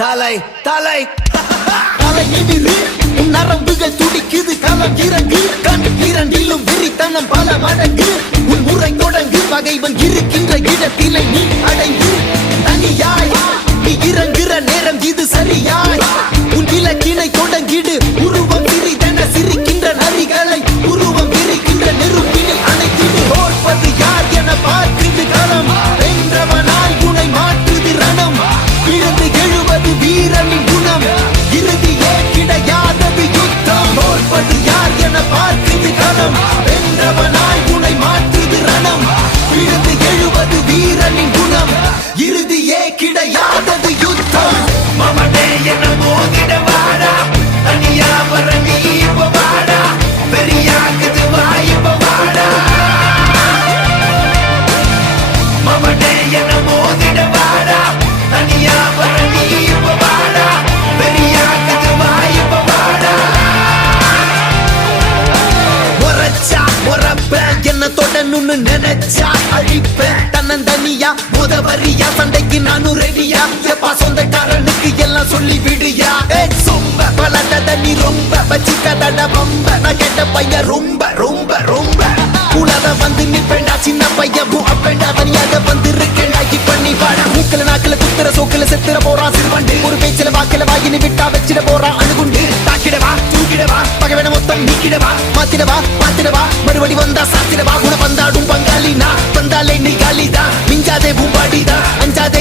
தலை தலை தலை நிமிரு உன் நரம்புகள் துடிக்குது களம் இறங்கு கண் இரண்டிலும் வெறித்தனம் பல மடங்கு உன் முறை தொடங்கு பகைவன் இருக்கின்ற இடத்திலே நீ அடைந்து தனியாய் நீ இறங்குற நேரம் இது சரியாய் உன் இலக்கினை தொடங்கிடு உருவம் சிறிதென சிரிக்கின்ற நரிகளை உருவம் விரிக்கின்ற நெருப்பினில் அணைத்திடு தோற்பது யார் என பார்க்குது களம் வென்றவனாய் உனை மாற்றுது ரணம் விழுந்து எழுவது வீரனின் குணம் இறுதியே கிடையாதது யுத்தம் தோற்பது யார் என பார்க்குது களம் வென்றவனாய் உனை மாற்றுது ரணம் விழுந்து எழுவது வீரனின் குணம் இறுதியே கிடையாதது யுத்தம் மமனே என மோதிட வாடா தனியா வர நீ இப்ப வாடா பெரியாக்குது வாய்ப்ப வாடா மமனே என மோதிட வாடா தனியா வர நீ இப்ப வாடா பெரியாக்குது வாய்ப்ப வாடா உரைச்சா உறப்பேன் என்ன தொடணும்னு நினைச்சா அழிப்பேன் தன்னந்தனியா முதவரியா சண்டைக்கு நானும் ரெடியா எப்பா சொந்தக்காரனுக்கு எல்லாம் சொல்லி விடுயா சொம்ப பலட்டத நீ ரொம்ப வச்சிக்கதட ரொம்ப நான் கேட்ட பையன் ரொம்ப ரொம்ப ரொம்ப கூடாத வந்து நிப்பேண்டா சின்ன பையன் அப்பேண்டா தனியாக வந்து இருக்கேண்டா இப்ப நீ வாடா மூக்கல நாக்கல குத்துற சோக்கல செத்துற போறான் சிறுவண்டு ஒரு பேச்சில வாக்கில வாயினு விட்டா வச்சிட போறான் அணுகுண்டு தாக்கிடவா தூக்கிடவா பகவன மொத்தம் நீக்கிடவா மாத்திடவா மறுபடி வந்தா சாத்திடவா குண வந்தாடும் பங்காளி நான் வந்தாலே நீ காலிதான் மிஞ்சாதே பூம்பாடிதான் அஞ்சாதே